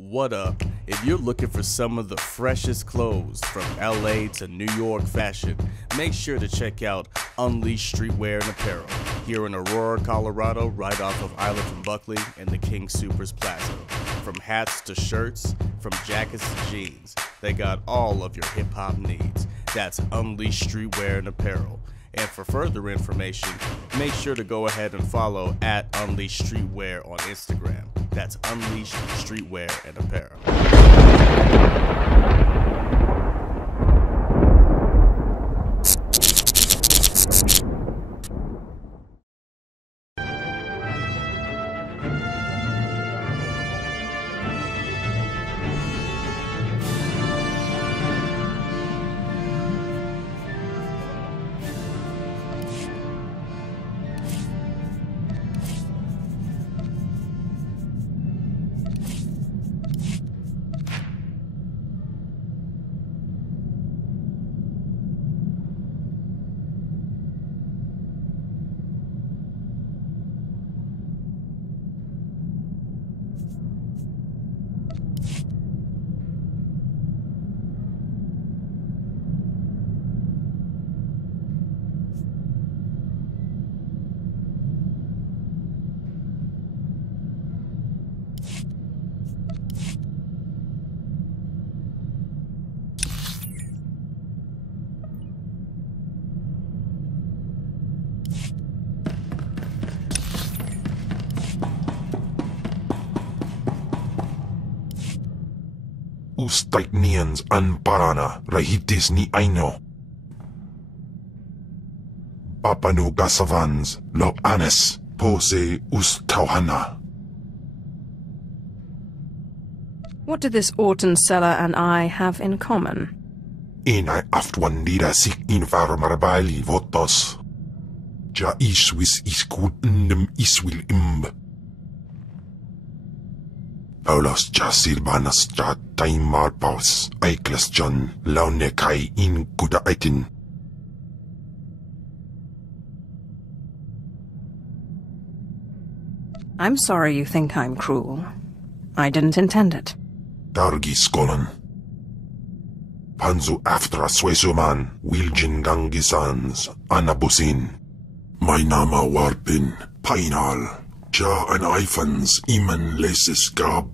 What up? If you're looking for some of the freshest clothes from LA to New York fashion, make sure to check out Unleashed Streetwear and Apparel here in Aurora, Colorado, right off of Island and Buckley and the King Soopers Plaza. From hats to shirts, from jackets to jeans, they got all of your hip-hop needs. That's Unleashed Streetwear and Apparel. And for further information, make sure to go ahead and follow at Unleashed Streetwear on Instagram. That's Unleashed Streetwear and Apparel. Ustaiknians anparana rahitis ni aino. Papanu gasavans lo anes pose ustauhana. What do this Orton seller and I have in common? Inai aftwandida sik infarmarbali votos. Ja iswis iskul iswil imb. Paulos ja silbanas ja taimar paus aiklas John launekai in kuda aitin. I'm sorry you think I'm cruel. I didn't intend it. Dargi skolan. Panzu aftra suesuman wiljin gangisans anabusin. My nama warpin painal. Ja an eifans iman leses gab.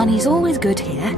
Money's always good here.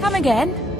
Come again?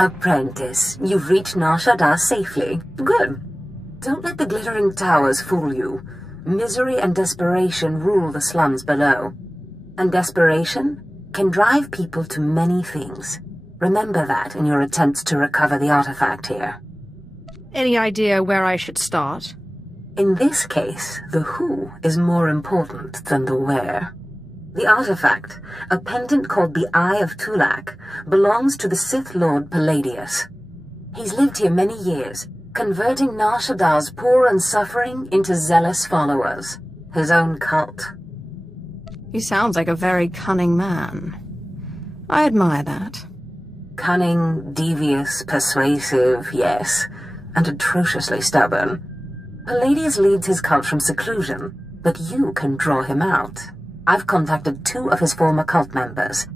Apprentice, you've reached Nar Shaddaa safely. Good. Don't let the glittering towers fool you. Misery and desperation rule the slums below. And desperation can drive people to many things. Remember that in your attempts to recover the artifact here. Any idea where I should start? In this case, the who is more important than the where. The artifact, a pendant called the Eye of Tulak, belongs to the Sith Lord Palladius. He's lived here many years, Converting Nar Shaddaa's poor and suffering into zealous followers. His own cult. He sounds like a very cunning man. I admire that. Cunning, devious, persuasive, yes, and atrociously stubborn. Palladius leads his cult from seclusion, but you can draw him out. I've contacted 2 of his former cult members.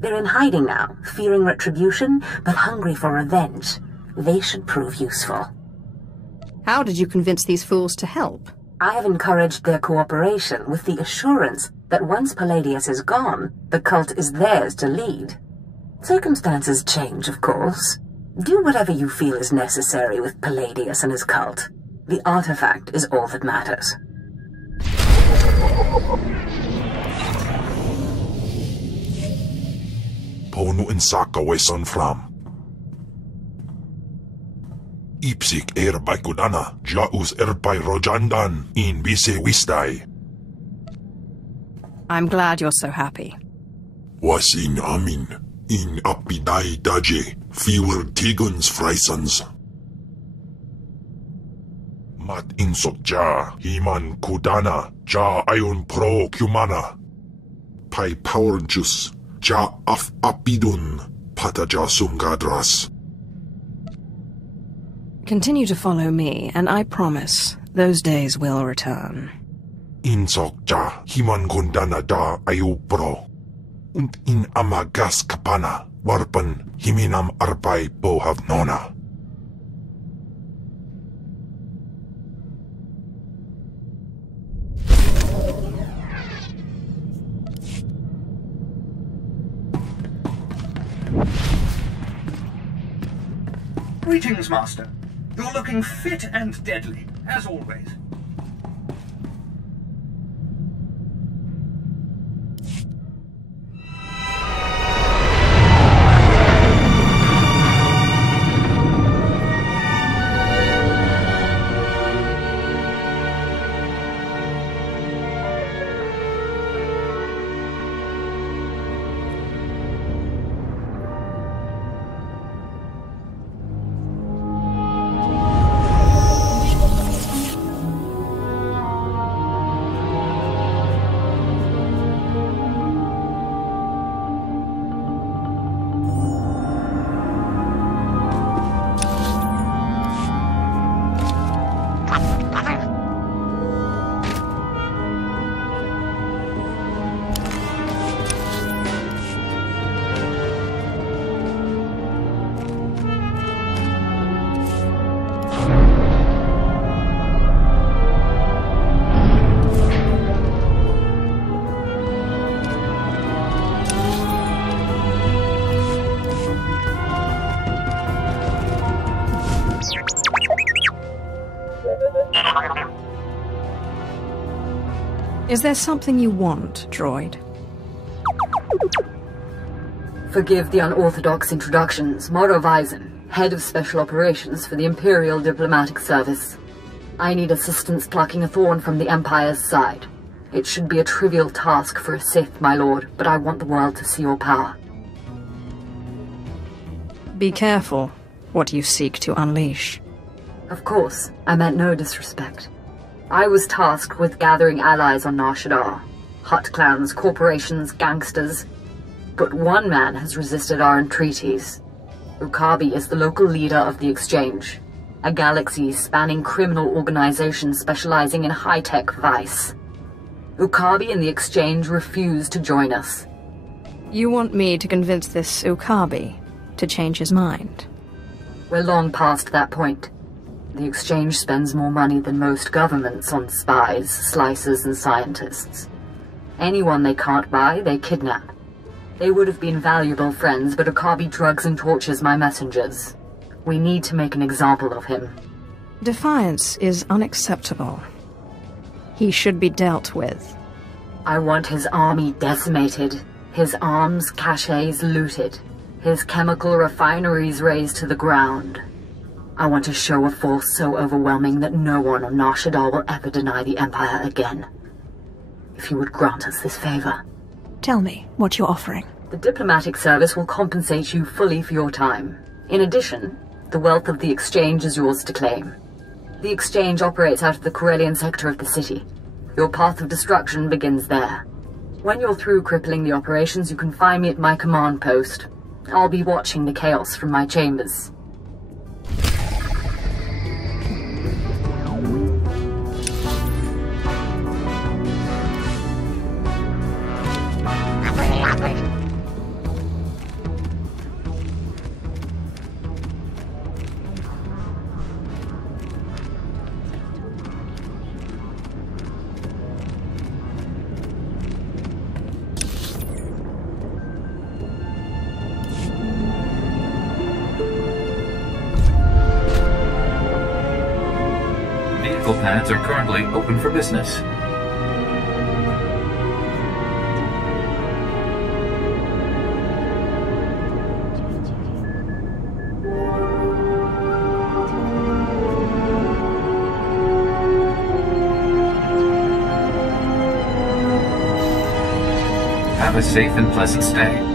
They're in hiding now, fearing retribution, but hungry for revenge. They should prove useful. How did you convince these fools to help? I have encouraged their cooperation with the assurance that once Palladius is gone, the cult is theirs to lead. Circumstances change, of course. Do whatever you feel is necessary with Palladius and his cult. The artifact is all that matters. Ponu insaka weson fram. Ipsik by kudana, jaus by rojandan, in bise wisdai. I'm glad you're so happy. Wasin amin, in apidai daje, fewer tigons freisans. Mat insok ja, himan kudana, ja ayon pro kumana. Pai power juice, ja af apidun, pata ja sumgadras. Continue to follow me, and I promise those days will return. Insok ja, himan kundana da ayu pro. Und in amagas kapana, warpan himinam arpai bohav nona. Greetings, Master. You're looking fit and deadly, as always. Is there something you want, droid? Forgive the unorthodox introductions. Moro Vizon, head of special operations for the Imperial Diplomatic Service. I need assistance plucking a thorn from the Empire's side. It should be a trivial task for a Sith, my lord, but I want the world to see your power. Be careful what you seek to unleash. Of course, I meant no disrespect. I was tasked with gathering allies on Nar Shaddaa. Hut clans, corporations, gangsters. But one man has resisted our entreaties. Ukabi is the local leader of the Exchange, a galaxy-spanning criminal organization specializing in high-tech vice. Ukabi and the Exchange refuse to join us. You want me to convince this Ukabi to change his mind? We're long past that point. The Exchange spends more money than most governments on spies, slicers, and scientists. Anyone they can't buy, they kidnap. They would have been valuable friends, but Ukabi drugs and tortures my messengers. We need to make an example of him. Defiance is unacceptable. He should be dealt with. I want his army decimated, his arms caches looted, his chemical refineries razed to the ground. I want a show of force so overwhelming that no one on Nar Shaddaa will ever deny the Empire again. If you would grant us this favor. Tell me what you're offering. The diplomatic service will compensate you fully for your time. In addition, The wealth of the Exchange is yours to claim. The Exchange operates out of the Corellian sector of the city. Your path of destruction begins there. When you're through crippling the operations, you can find me at my command post. I'll be watching the chaos from my chambers. Pads are currently open for business. Have a safe and pleasant stay.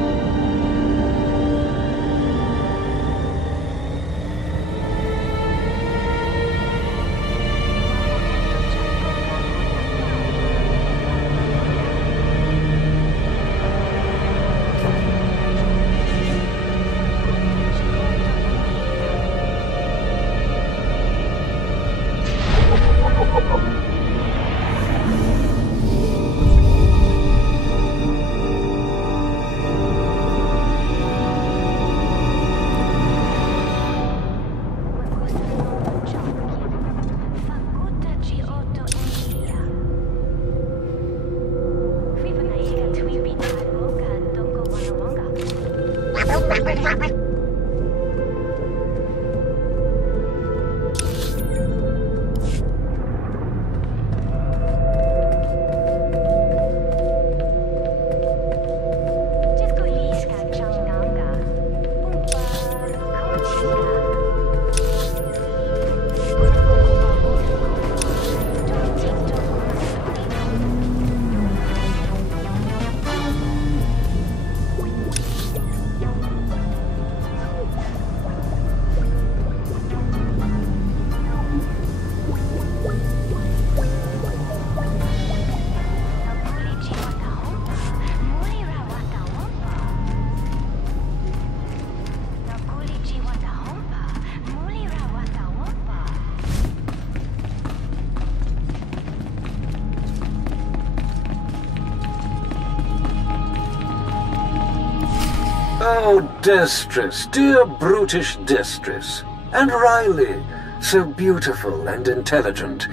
Oh, Destress, dear brutish Destress. And Riley, so beautiful and intelligent.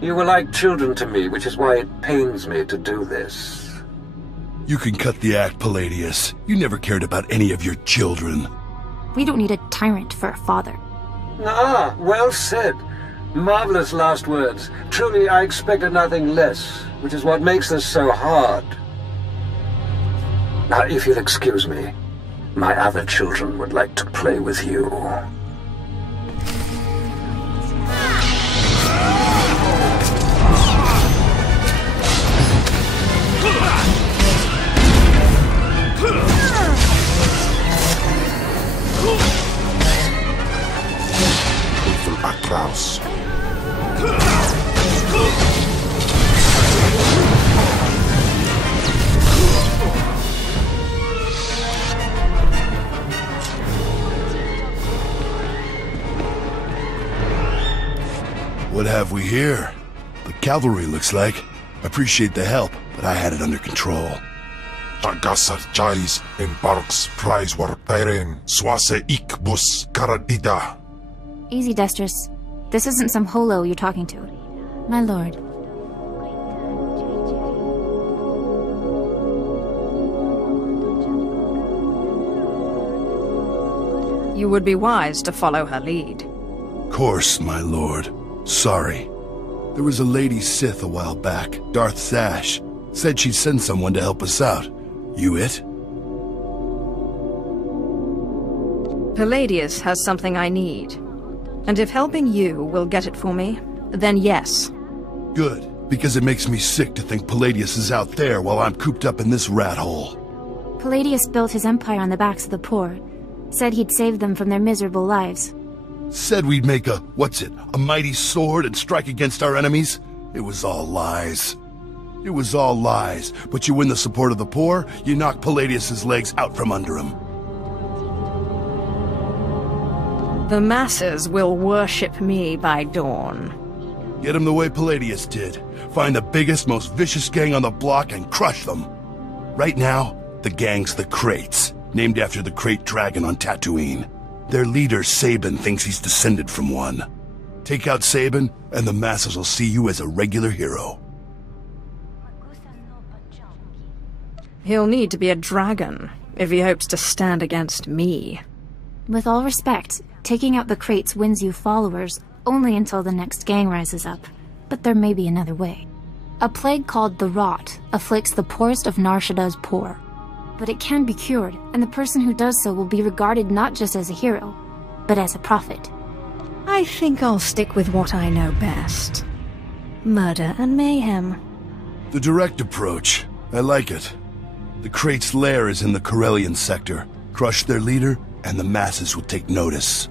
You were like children to me, which is why it pains me to do this. You can cut the act, Palladius. You never cared about any of your children. We don't need a tyrant for a father. Ah, well said. Marvelous last words. Truly, I expected nothing less, which is what makes this so hard. Now, if you'll excuse me, my other children would like to play with you. Atraus. What have we here? The cavalry, looks like. I appreciate the help, but I had it under control. Tagasar Charis in Barks Prize war Tyren Swase Ikbus Karadida. Easy, Destress. This isn't some holo you're talking to. My lord. You would be wise to follow her lead. Course, my lord. Sorry. There was a lady Sith a while back, Darth Sash. Said she'd send someone to help us out. You it? Palladius has something I need. And if helping you will get it for me, then yes. Good, because it makes me sick to think Palladius is out there while I'm cooped up in this rat hole. Palladius built his empire on the backs of the poor. Said he'd save them from their miserable lives. Said we'd make a mighty sword and strike against our enemies? It was all lies. It was all lies, but you win the support of the poor, you knock Palladius's legs out from under him. The masses will worship me by dawn. Get him the way Palladius did. Find the biggest, most vicious gang on the block and crush them. Right now, the gang's the Kraits, named after the Krait dragon on Tatooine. Their leader, Sabin, thinks he's descended from one. Take out Sabin, and the masses will see you as a regular hero. He'll need to be a dragon if he hopes to stand against me. With all respect, taking out the Kraits wins you followers only until the next gang rises up. But there may be another way. A plague called the Rot afflicts the poorest of Nar Shaddah's poor. But it can be cured, and the person who does so will be regarded not just as a hero, but as a prophet. I think I'll stick with what I know best. Murder and mayhem. The direct approach. I like it. The Krait's lair is in the Corellian sector. Crush their leader, and the masses will take notice.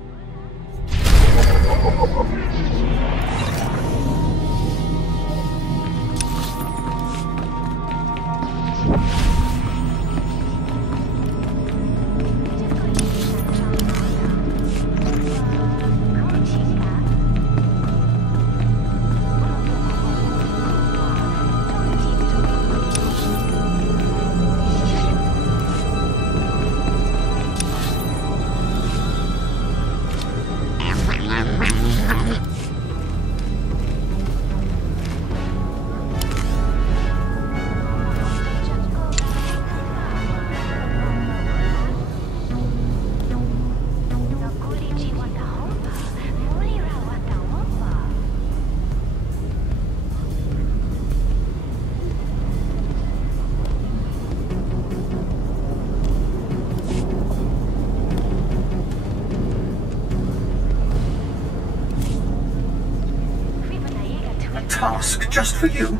Task just for you?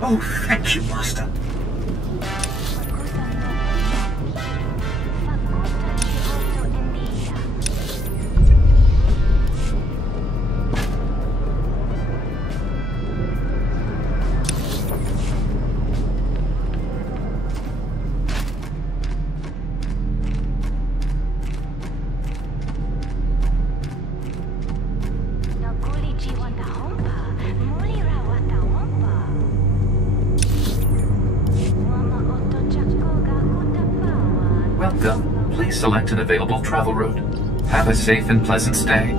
Oh, thank you, Master. Welcome. Please select an available travel route. Have a safe and pleasant stay.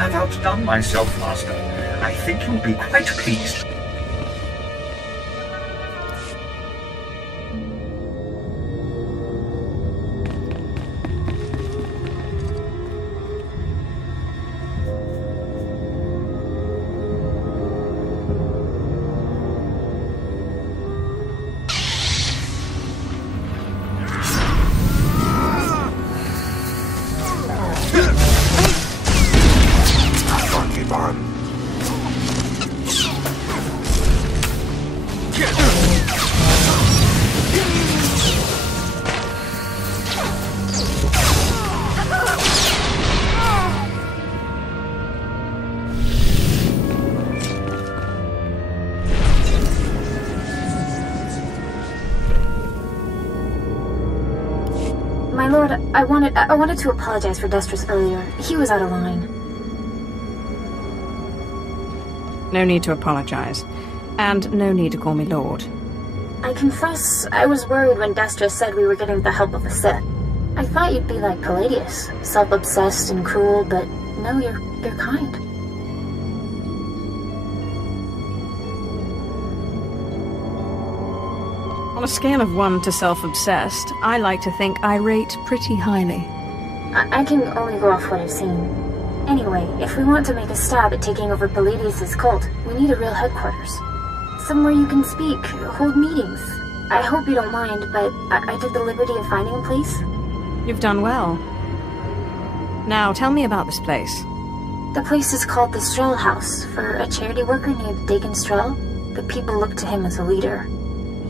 have outdone myself, Master. I think you'll be quite pleased. My lord, I wanted to apologize for Destris earlier. He was out of line. No need to apologize. And no need to call me lord. I confess, I was worried when Destris said we were getting the help of a Sith. I thought you'd be like Palladius, self-obsessed and cruel, but no, you're kind. On a scale of 1 to self-obsessed, I like to think I rate pretty highly. I can only go off what I've seen. Anyway, if we want to make a stab at taking over Palladius' cult, we need a real headquarters. Somewhere you can speak, hold meetings. I hope you don't mind, but I took the liberty of finding a place. You've done well. Now, tell me about this place. The place is called the Strel House, for a charity worker named Dagon Strel. The people look to him as a leader.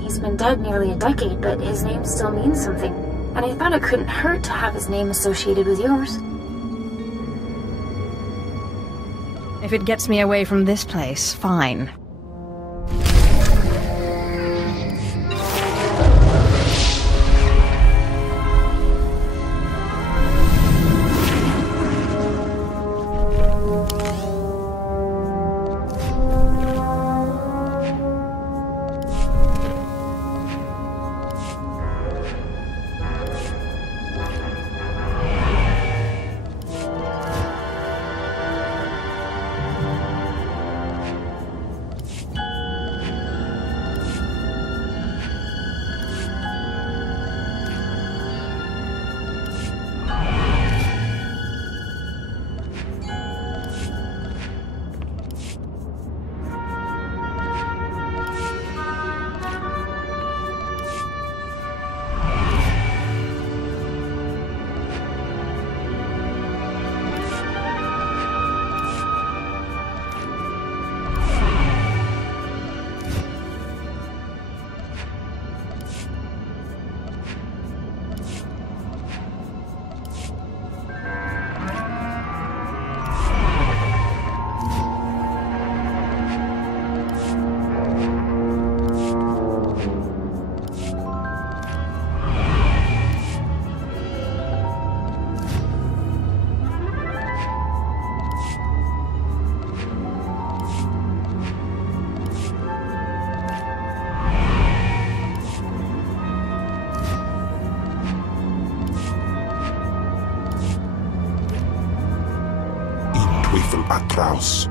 He's been dead nearly a decade, but his name still means something. And I thought it couldn't hurt to have his name associated with yours. If it gets me away from this place, fine. Atraus.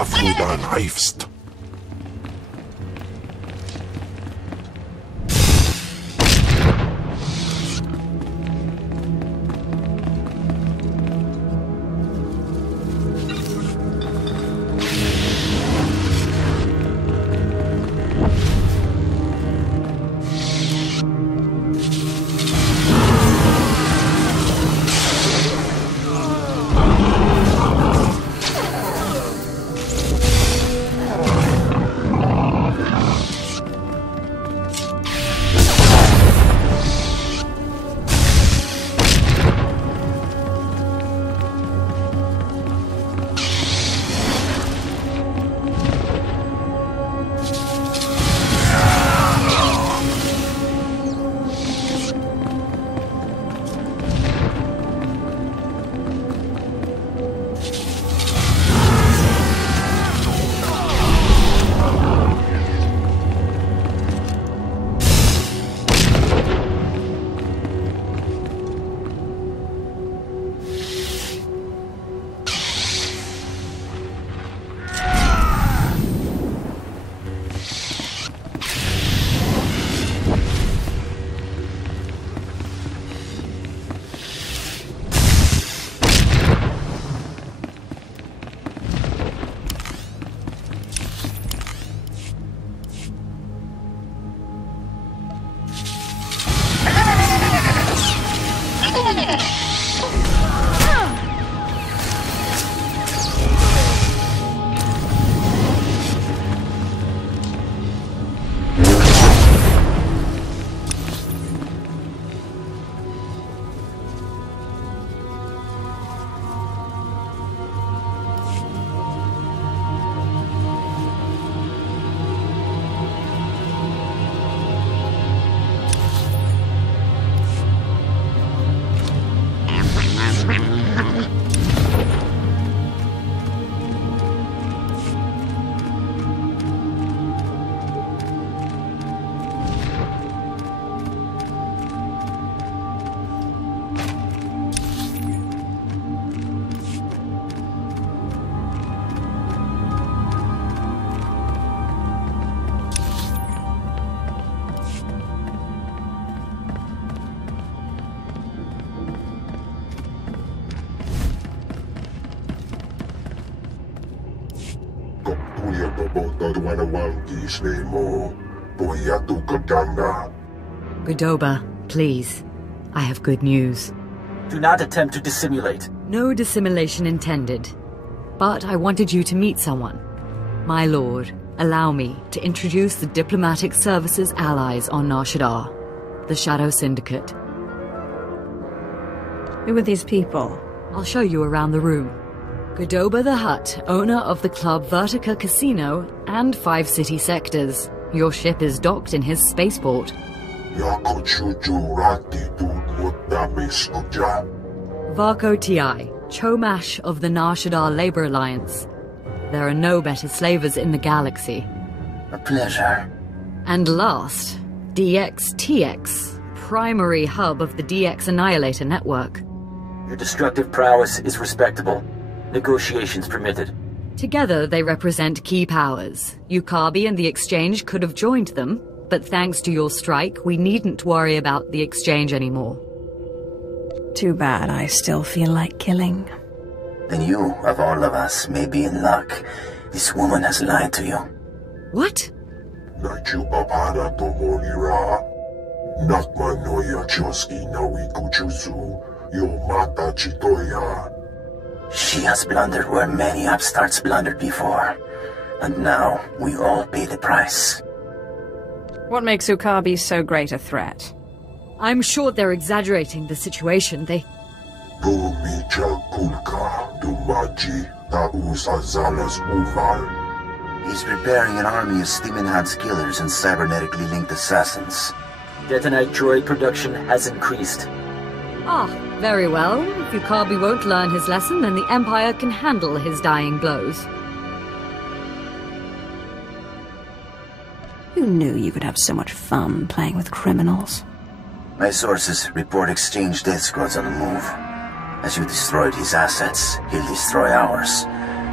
Afrudan Heifst. Godoba, please. I have good news. Do not attempt to dissimulate. No dissimulation intended. But I wanted you to meet someone. My lord, allow me to introduce the diplomatic services allies on Nar Shaddaa, the Shadow Syndicate. Who are these people? I'll show you around the room. Godoba the Hutt, owner of the club Vertica Casino and 5 city sectors. Your ship is docked in his spaceport. Varko Ti, Chomash of the Nar Shaddaa Labor Alliance. There are no better slavers in the galaxy. A pleasure. And last, DXTX, primary hub of the DX Annihilator network. Your destructive prowess is respectable. Negotiations permitted. Together they represent key powers. Yukabi and the Exchange could have joined them, but thanks to your strike, we needn't worry about the Exchange anymore. Too bad I still feel like killing. Then you, of all of us, may be in luck. This woman has lied to you. What? She has blundered where many upstarts blundered before. And now, we all pay the price. What makes Yukabi so great a threat? I'm sure they're exaggerating the situation. They... He's preparing an army of steam-enhanced killers and cybernetically linked assassins. Detonite droid production has increased. Ah, very well. If Yukabi won't learn his lesson, then the Empire can handle his dying blows. Who knew you could have so much fun playing with criminals? My sources report exchange death squads on the move. As you destroyed his assets, he'll destroy ours.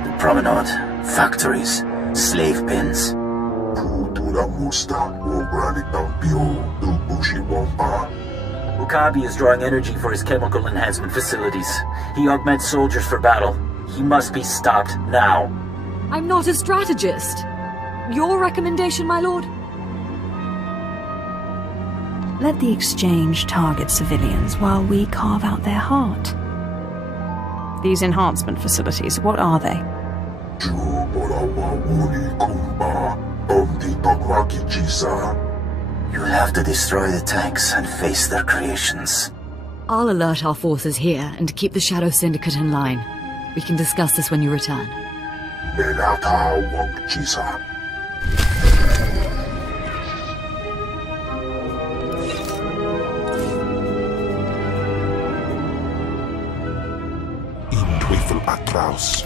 The promenade, factories, slave pens. Wakabi is drawing energy for his chemical enhancement facilities. He augments soldiers for battle. He must be stopped now. I'm not a strategist. Your recommendation, my lord? Let the exchange target civilians while we carve out their heart. These enhancement facilities, what are they? You'll have to destroy the tanks and face their creations. I'll alert our forces here and keep the Shadow Syndicate in line. We can discuss this when you return. Teufel atraus.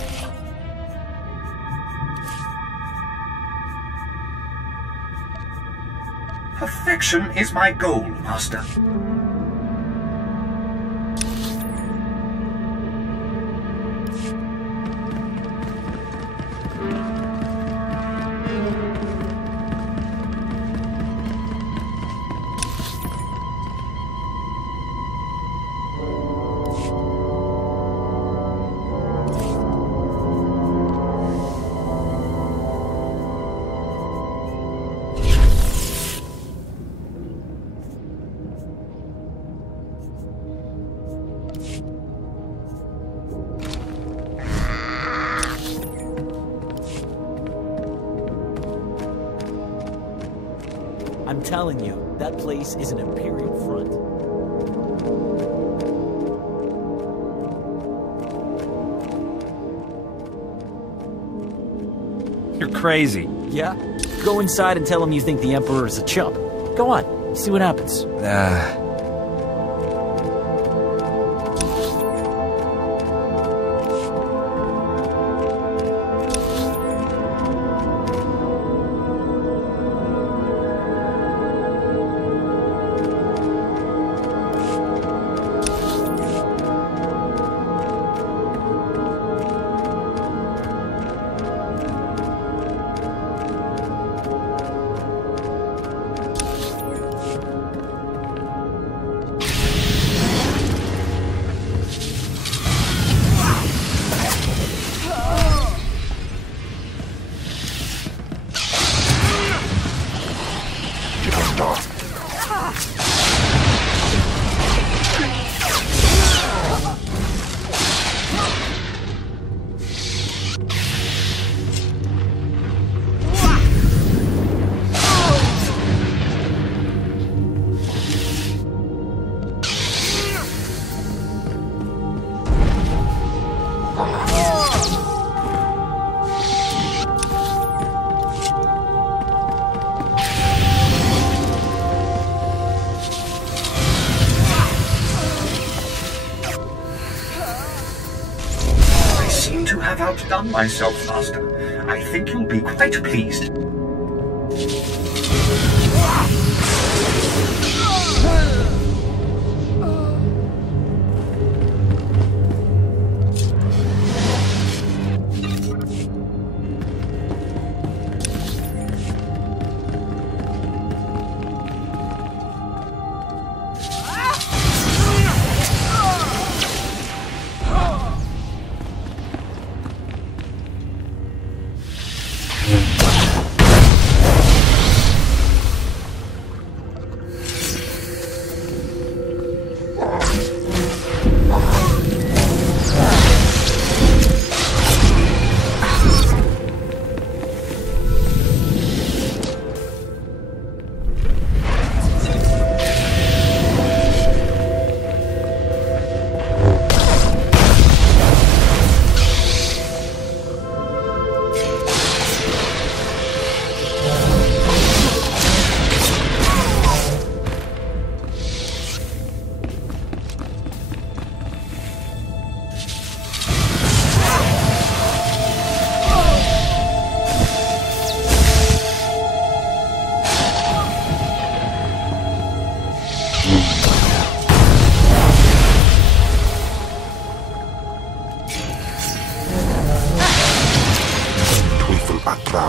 Perfection is my goal, Master. I'm telling you, that place is an Imperial front. You're crazy. Yeah? Go inside and tell him you think the Emperor is a chump. Go on, see what happens. Outdone myself, Master. I think you'll be quite pleased.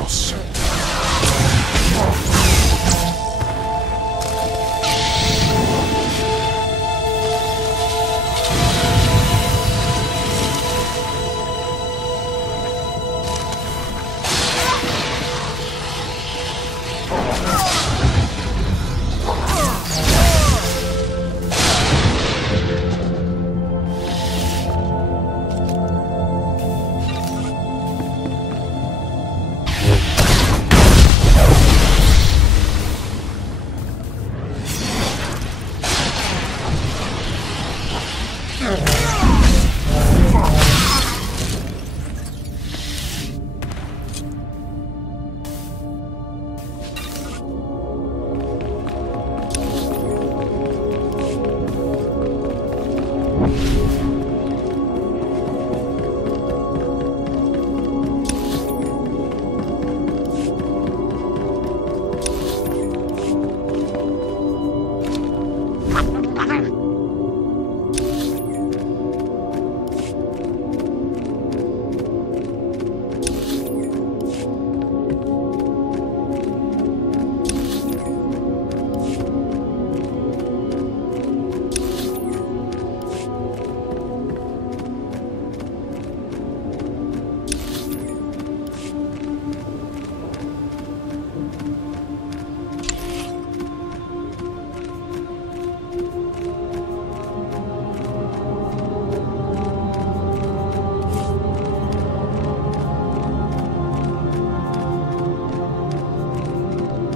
house.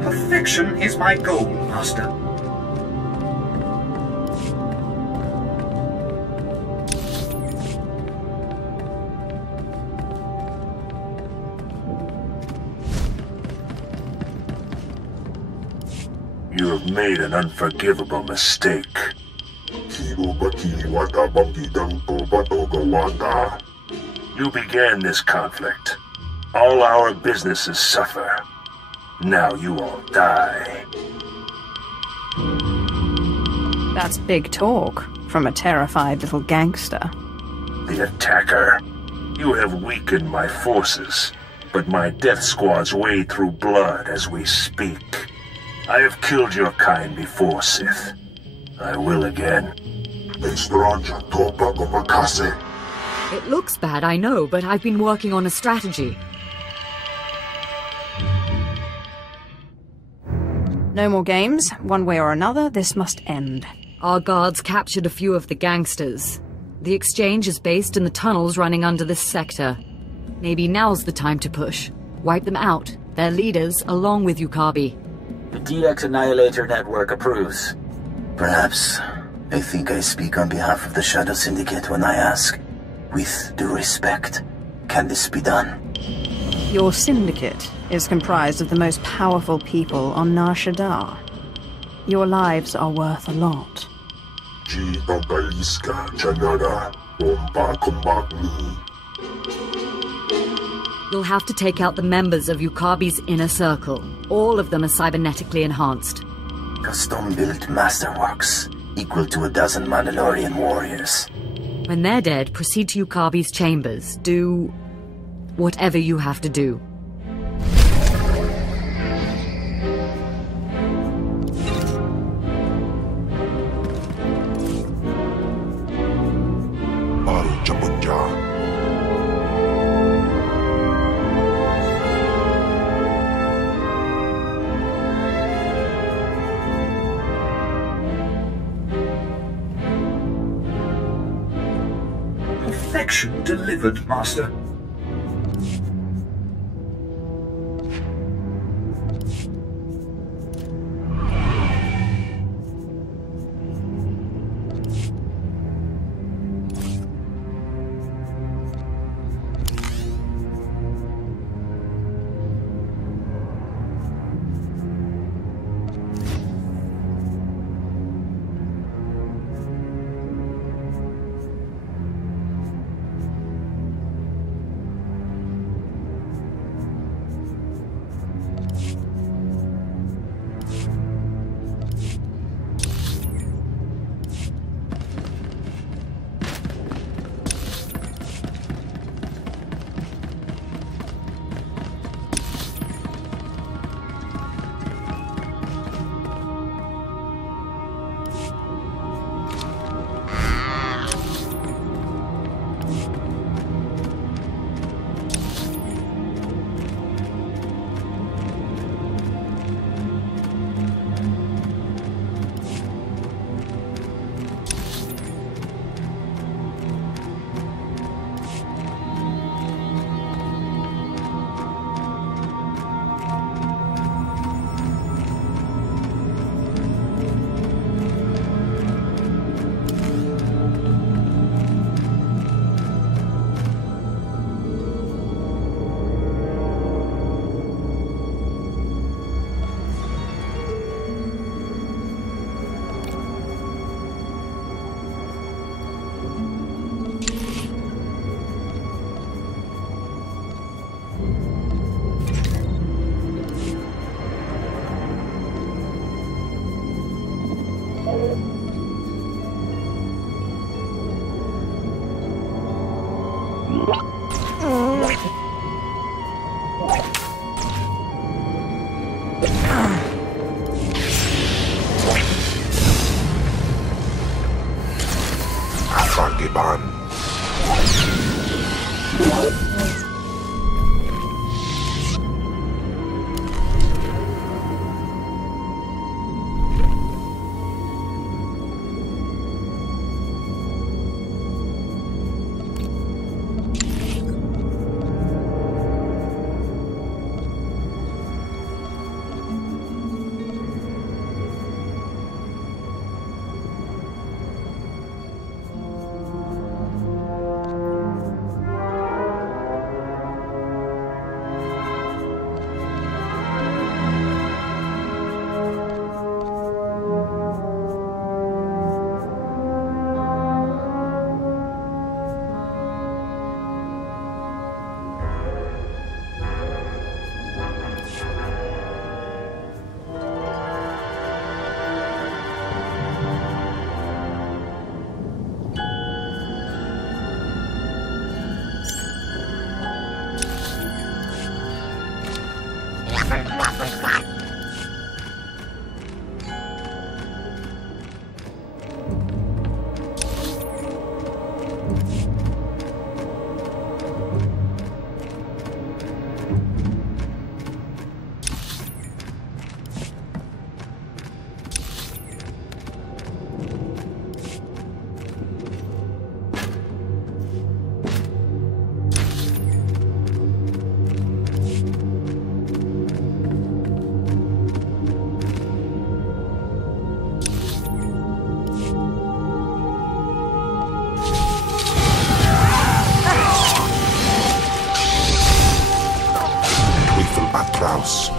Perfection is my goal, Master. You have made an unforgivable mistake. You began this conflict. All our businesses suffer. Now you all die. That's big talk from a terrified little gangster. The attacker. You have weakened my forces, but my death squads wade through blood as we speak. I have killed your kind before, Sith. I will again. It looks bad, I know, but I've been working on a strategy. No more games. One way or another, this must end. Our guards captured a few of the gangsters. The exchange is based in the tunnels running under this sector. Maybe now's the time to push. Wipe them out, their leaders, along with Yukabi. The DX Annihilator Network approves. Perhaps. I think I speak on behalf of the Shadow Syndicate when I ask, with due respect, can this be done? Your syndicate is comprised of the most powerful people on Nar Shaddaa. Your lives are worth a lot. You'll have to take out the members of Yukabi's inner circle. All of them are cybernetically enhanced. Custom-built masterworks, equal to a dozen Mandalorian warriors. When they're dead, proceed to Yukabi's chambers. Do whatever you have to do. Perfection delivered, Master. Afagiban. Atlaus.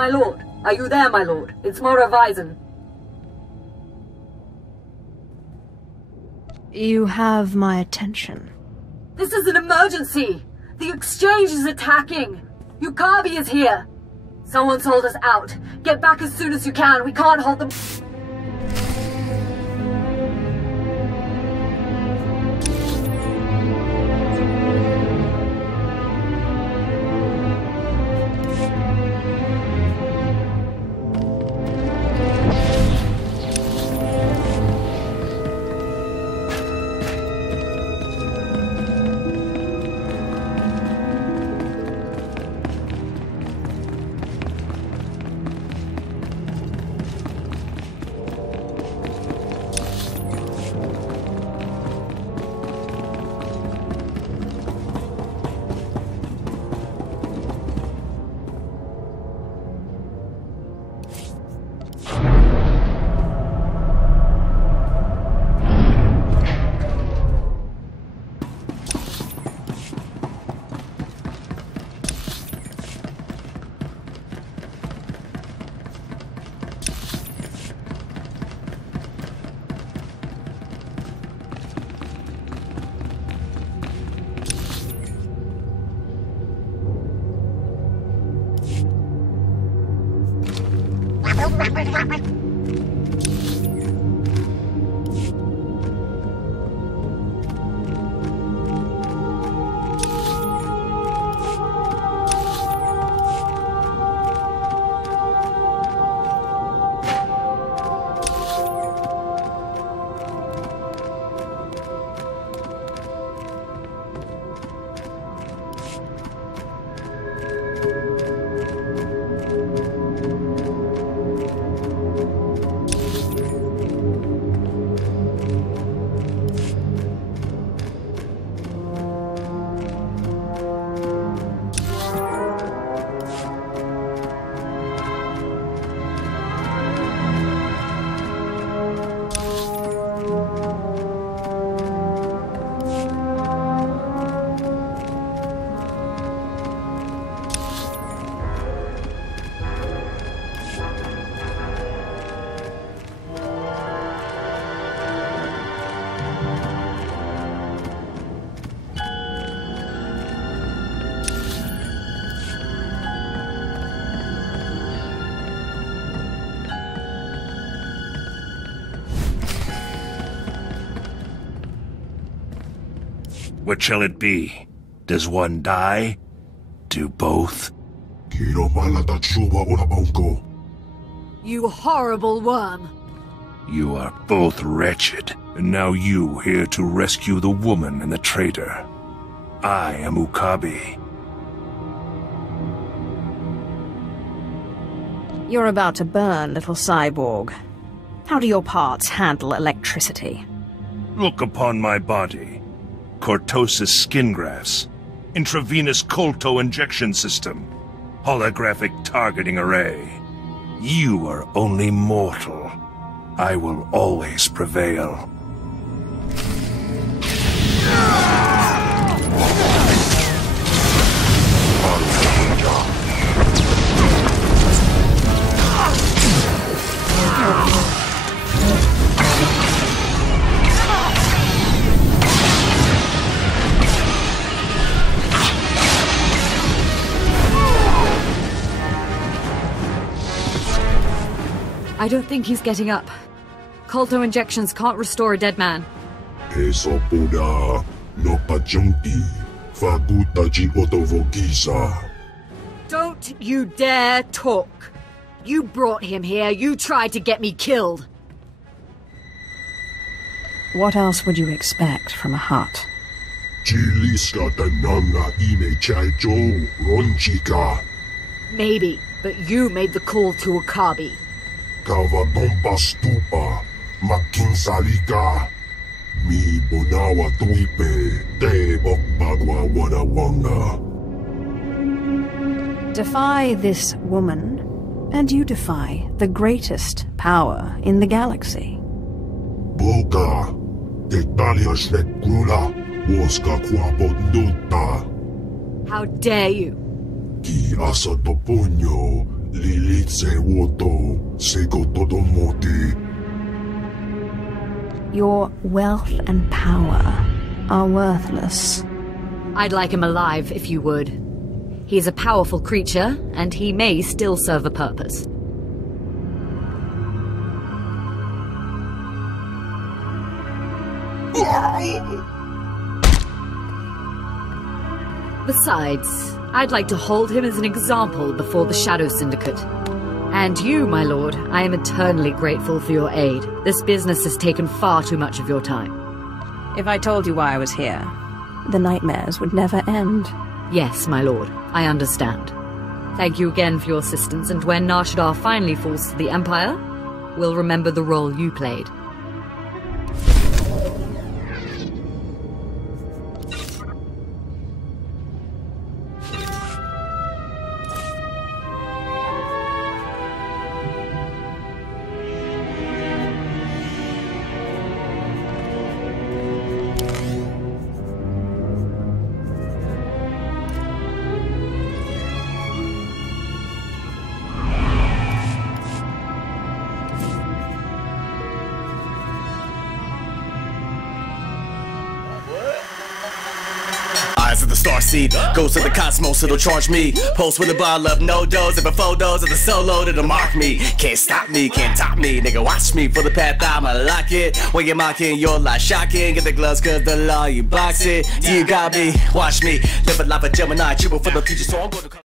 My lord, are you there, my lord? It's Mora Weizen. You have my attention. This is an emergency! The exchange is attacking! Yukabi is here! Someone sold us out. Get back as soon as you can. We can't hold them. What shall it be? Does one die? Do both? You horrible worm! You are both wretched, and now you here to rescue the woman and the traitor. I am Ukabi. You're about to burn, little cyborg. How do your parts handle electricity? Look upon my body. Cortosis skin grafts, intravenous colto injection system, holographic targeting array. You are only mortal. I will always prevail. I don't think he's getting up. Colto injections can't restore a dead man. Don't you dare talk. You brought him here. You tried to get me killed. What else would you expect from a hut? Maybe, but you made the call to Ukabi. Kavatompa stupa, makin salika. Mi bonawa tuipe, te bokbagwa wadawanga. Defy this woman, and you defy the greatest power in the galaxy. Boka, Italia snekrula, woska kwapot duta. How dare you? Ki asa topunyo, Your wealth and power are worthless. I'd like him alive, if you would. He's a powerful creature, and he may still serve a purpose. Besides, I'd like to hold him as an example before the Shadow Syndicate. And you, my lord, I am eternally grateful for your aid. This business has taken far too much of your time. If I told you why I was here, the nightmares would never end. Yes, my lord, I understand. Thank you again for your assistance, and when Nar Shaddaa finally falls to the Empire, we'll remember the role you played. Eyes of the starseed, goes to the cosmos, it'll charge me. Post with a bottle of no dose, and photos of the solo that'll mark me. Can't stop me, can't top me, nigga watch me for the path I'ma lock it. When you're mocking, your life shocking. Get the gloves cause the law you box it. You got me, watch me, live a life of Gemini, triple for the future, so I'm gonna